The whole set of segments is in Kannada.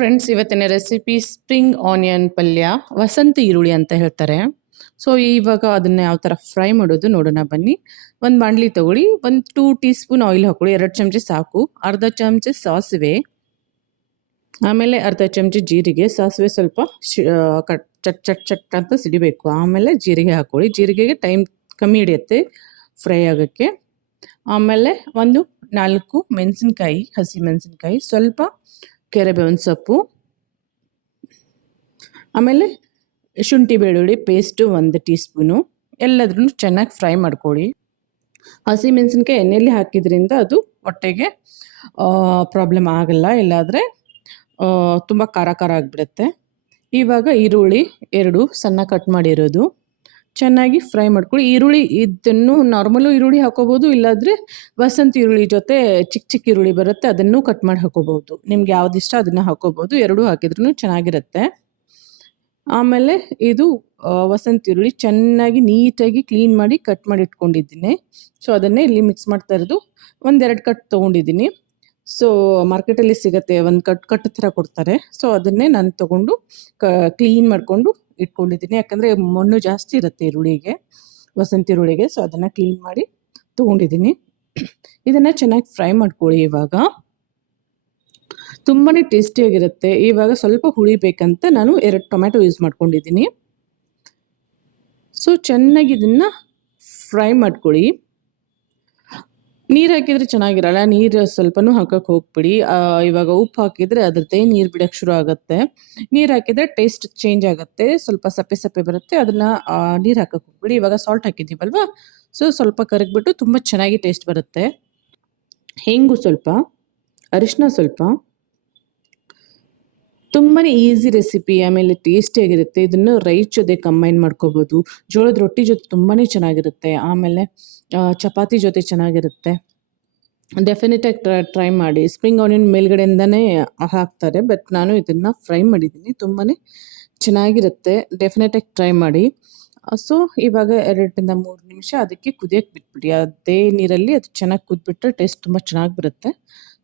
ಫ್ರೆಂಡ್ಸ್ ಇವತ್ತಿನ ರೆಸಿಪಿ ಸ್ಪ್ರಿಂಗ್ ಆನಿಯನ್ ಪಲ್ಯ, ವಸಂತಿ ಈರುಳ್ಳಿ ಅಂತ ಹೇಳ್ತಾರೆ. ಸೊ ಇವಾಗ ಅದನ್ನ ಯಾವ ಥರ ಫ್ರೈ ಮಾಡೋದು ನೋಡೋಣ ಬನ್ನಿ. ಒಂದು ಬಾಣಲಿ ತಗೊಳ್ಳಿ, ಒಂದು ಟೂ ಟೀ ಸ್ಪೂನ್ ಆಯಿಲ್ ಹಾಕೊಳ್ಳಿ, ಎರಡು ಚಮಚ ಸಾಕು, ಅರ್ಧ ಚಮಚ ಸಾಸಿವೆ, ಆಮೇಲೆ ಅರ್ಧ ಚಮಚೆ ಜೀರಿಗೆ, ಸಾಸಿವೆ ಸ್ವಲ್ಪ ಚಟ್ ಚಟ್ ಚಟ್ ಅಂತ ಸಿಡಿಬೇಕು. ಆಮೇಲೆ ಜೀರಿಗೆ ಹಾಕೊಳ್ಳಿ. ಜೀರಿಗೆಗೆ ಟೈಮ್ ಕಮ್ಮಿ ಹಿಡಿಯುತ್ತೆ ಫ್ರೈ ಆಗೋಕ್ಕೆ. ಆಮೇಲೆ ಒಂದು ನಾಲ್ಕು ಮೆಣಸಿನ್ಕಾಯಿ, ಹಸಿ ಮೆಣಸಿನ್ಕಾಯಿ, ಸ್ವಲ್ಪ ಕೆರೆಬೇವಿನ ಸೊಪ್ಪು, ಆಮೇಲೆ ಶುಂಠಿ ಬೆಳ್ಳುಳ್ಳಿ ಪೇಸ್ಟು ಒಂದು ಟೀ ಸ್ಪೂನು ಎಲ್ಲದ್ರೂ ಚೆನ್ನಾಗಿ ಫ್ರೈ ಮಾಡ್ಕೊಳ್ಳಿ. ಹಸಿಮೆಣಸಿನ್ಕಾಯಿ ಎಣ್ಣೆಯಲ್ಲಿ ಹಾಕಿದ್ರಿಂದ ಅದು ಹೊಟ್ಟೆಗೆ ಪ್ರಾಬ್ಲಮ್ ಆಗಲ್ಲ, ಇಲ್ಲಾದರೆ ತುಂಬ ಖಾರ ಖಾರ ಆಗಿಬಿಡುತ್ತೆ. ಇವಾಗ ಈರುಳ್ಳಿ ಎರಡು ಸಣ್ಣ ಕಟ್ ಮಾಡಿರೋದು. ಚೆನ್ನಾಗಿ ಫ್ರೈ ಮಾಡ್ಕೊಳ್ಳಿ. ಈರುಳ್ಳಿ ಇದನ್ನು ನಾರ್ಮಲು ಈರುಳ್ಳಿ ಹಾಕೋಬೋದು, ಇಲ್ಲಾಂದರೆ ವಸಂತ ಈರುಳ್ಳಿ ಜೊತೆ ಚಿಕ್ಕ ಚಿಕ್ಕ ಈರುಳ್ಳಿ ಬರುತ್ತೆ, ಅದನ್ನು ಕಟ್ ಮಾಡಿ ಹಾಕೋಬಹುದು. ನಿಮ್ಗೆ ಯಾವ್ದು ಇಷ್ಟ ಅದನ್ನು ಹಾಕೋಬಹುದು, ಎರಡೂ ಹಾಕಿದ್ರೂ ಚೆನ್ನಾಗಿರುತ್ತೆ. ಆಮೇಲೆ ಇದು ವಸಂತ ಈರುಳ್ಳಿ ಚೆನ್ನಾಗಿ ನೀಟಾಗಿ ಕ್ಲೀನ್ ಮಾಡಿ ಕಟ್ ಮಾಡಿ ಇಟ್ಕೊಂಡಿದ್ದೀನಿ. ಸೊ, ಅದನ್ನೇ ಇಲ್ಲಿ ಮಿಕ್ಸ್ ಮಾಡ್ತಾ ಇರೋದು. ಒಂದೆರಡು ಕಟ್ ತೊಗೊಂಡಿದ್ದೀನಿ. ಸೊ, ಮಾರ್ಕೆಟಲ್ಲಿ ಸಿಗತ್ತೆ, ಒಂದು ಕಟ್ ಕಟ್ ಥರ ಕೊಡ್ತಾರೆ. ಸೊ, ಅದನ್ನೇ ನಾನು ತೊಗೊಂಡು, ಕ, ಕ್ಲೀನ್ ಮಾಡಿಕೊಂಡು ಇಟ್ಕೊಂಡಿದ್ದೀನಿ. ಯಾಕಂದರೆ ಮಣ್ಣು ಜಾಸ್ತಿ ಇರುತ್ತೆ ಈರುಳ್ಳಿಗೆ ವಸಂತಿ ಈರುಳ್ಳಿಗೆ ಸೊ ಅದನ್ನು ಕ್ಲೀನ್ ಮಾಡಿ ತೊಗೊಂಡಿದ್ದೀನಿ. ಇದನ್ನು ಚೆನ್ನಾಗಿ ಫ್ರೈ ಮಾಡ್ಕೊಳ್ಳಿ ಇವಾಗ. ತುಂಬಾ ಟೇಸ್ಟಿಯಾಗಿರುತ್ತೆ ಇವಾಗ ಸ್ವಲ್ಪ ಹುಳಿ ಬೇಕಂತ ನಾನು ಎರಡು ಟೊಮ್ಯಾಟೊ ಯೂಸ್ ಮಾಡ್ಕೊಂಡಿದ್ದೀನಿ. ಸೊ ಚೆನ್ನಾಗಿ ಇದನ್ನು ಫ್ರೈ ಮಾಡ್ಕೊಳ್ಳಿ. ನೀರು ಹಾಕಿದರೆ ಚೆನ್ನಾಗಿರಲ್ಲ, ನೀರು ಸ್ವಲ್ಪನೂ ಹಾಕಕ್ಕೆ ಹೋಗ್ಬಿಡಿ. ಇವಾಗ ಉಪ್ಪು ಹಾಕಿದರೆ ಅದರದ್ದೇ ನೀರು ಬಿಡಕ್ಕೆ ಶುರು ಆಗುತ್ತೆ. ನೀರು ಹಾಕಿದರೆ ಟೇಸ್ಟ್ ಚೇಂಜ್ ಆಗುತ್ತೆ, ಸ್ವಲ್ಪ ಸಪ್ಪೆ ಸಪ್ಪೆ ಬರುತ್ತೆ, ಅದನ್ನು ನೀರು ಹಾಕಕ್ಕೆ ಹೋಗ್ಬಿಡಿ. ಇವಾಗ ಸಾಲ್ಟ್ ಹಾಕಿದ್ದೀವಲ್ವಾ? ಸೊ ಸ್ವಲ್ಪ ಕರಗಿಬಿಟ್ಟು ತುಂಬ ಚೆನ್ನಾಗಿ ಟೇಸ್ಟ್ ಬರುತ್ತೆ. ಹೆಂಗು ಸ್ವಲ್ಪ ಅರಿಶಿನ ಸ್ವಲ್ಪ. ತುಂಬಾ ಈಸಿ ರೆಸಿಪಿ ಆಮೇಲೆ ಟೇಸ್ಟಿಯಾಗಿರುತ್ತೆ ಇದನ್ನು ರೈಸ್ ಜೊತೆ ಕಂಬೈನ್ ಮಾಡ್ಕೋಬೋದು. ಜೋಳದ ರೊಟ್ಟಿ ಜೊತೆ ತುಂಬಾ ಚೆನ್ನಾಗಿರುತ್ತೆ. ಆಮೇಲೆ ಚಪಾತಿ ಜೊತೆ ಚೆನ್ನಾಗಿರುತ್ತೆ. ಡೆಫಿನೆಟಾಗಿ ಟ್ರೈ ಟ್ರೈ ಮಾಡಿ. ಸ್ಪ್ರಿಂಗ್ ಆನಿಯನ್ ಮೇಲ್ಗಡೆಯಿಂದನೇ ಹಾಕ್ತಾರೆ ಬಟ್ ನಾನು ಇದನ್ನು ಫ್ರೈ ಮಾಡಿದ್ದೀನಿ. ತುಂಬಾ ಚೆನ್ನಾಗಿರುತ್ತೆ. ಡೆಫಿನೆಟಾಗಿ ಟ್ರೈ ಮಾಡಿ. ಸೊ ಇವಾಗ ಎರಡರಿಂದ ಮೂರು ನಿಮಿಷ ಅದಕ್ಕೆ ಕುದಿಯೋಕ್ಕೆ ಬಿಟ್ಬಿಡಿ. ಅದೇ ನೀರಲ್ಲಿ ಅದು ಚೆನ್ನಾಗಿ ಕುದ್ಬಿಟ್ರೆ ಟೇಸ್ಟ್ ತುಂಬ ಚೆನ್ನಾಗಿ ಬರುತ್ತೆ.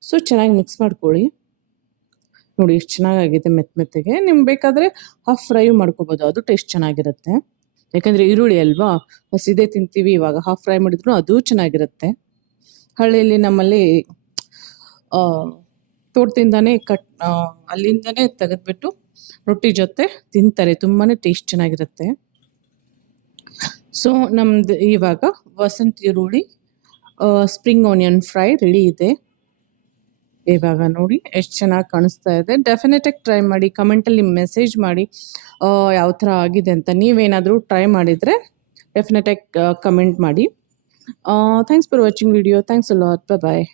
ಸೊ ಚೆನ್ನಾಗಿ ಮಿಕ್ಸ್ ಮಾಡ್ಕೊಳ್ಳಿ. ನೋಡಿ ಎಷ್ಟು ಚೆನ್ನಾಗಾಗಿದೆ ಮೆತ್ತ ಮೆತ್ತಗೆ. ನಿಮ್ಗೆ ಬೇಕಾದರೆ ಹಾಫ್ ಫ್ರೈ ಮಾಡ್ಕೋಬೋದು. ಅದು ಟೇಸ್ಟ್ ಚೆನ್ನಾಗಿರುತ್ತೆ. ಯಾಕಂದರೆ ಈರುಳ್ಳಿ ಅಲ್ವಾ? ಹಸಿದೇ ತಿಂತೀವಿ ಇವಾಗ. ಹಾಫ್ ಫ್ರೈ ಮಾಡಿದ್ರು ಅದು ಚೆನ್ನಾಗಿರುತ್ತೆ. ಹಳ್ಳಿಯಲ್ಲಿ ನಮ್ಮಲ್ಲಿ ತೋಟದಿಂದಾನೇ ಕಟ್ ಅಲ್ಲಿಂದನೇ ತೆಗೆದ್ಬಿಟ್ಟು ರೊಟ್ಟಿ ಜೊತೆ ತಿಂತಾರೆ. ತುಂಬಾ ಟೇಸ್ಟ್ ಚೆನ್ನಾಗಿರುತ್ತೆ. ಸೊ ನಮ್ದು ಇವಾಗ ವಸಂತ ಈರುಳ್ಳಿ ಸ್ಪ್ರಿಂಗ್ ಆನಿಯನ್ ಫ್ರೈ ರೆಡಿ ಇದೆ. ಇವಾಗ ನೋಡಿ ಎಷ್ಟು ಚೆನ್ನಾಗಿ ಕಾಣಿಸ್ತಾ ಇದೆ. ಡೆಫಿನೆಟಾಗಿ ಟ್ರೈ ಮಾಡಿ ಕಮೆಂಟಲ್ಲಿ ಮೆಸೇಜ್ ಮಾಡಿ ಯಾವ ಥರ ಆಗಿದೆ ಅಂತ ನೀವೇನಾದರೂ ಟ್ರೈ ಮಾಡಿದರೆ ಡೆಫಿನೆಟಾಗಿ ಕಮೆಂಟ್ ಮಾಡಿ. Thanks for watching video thanks ಅಲ್ಲ ಬಾಯ್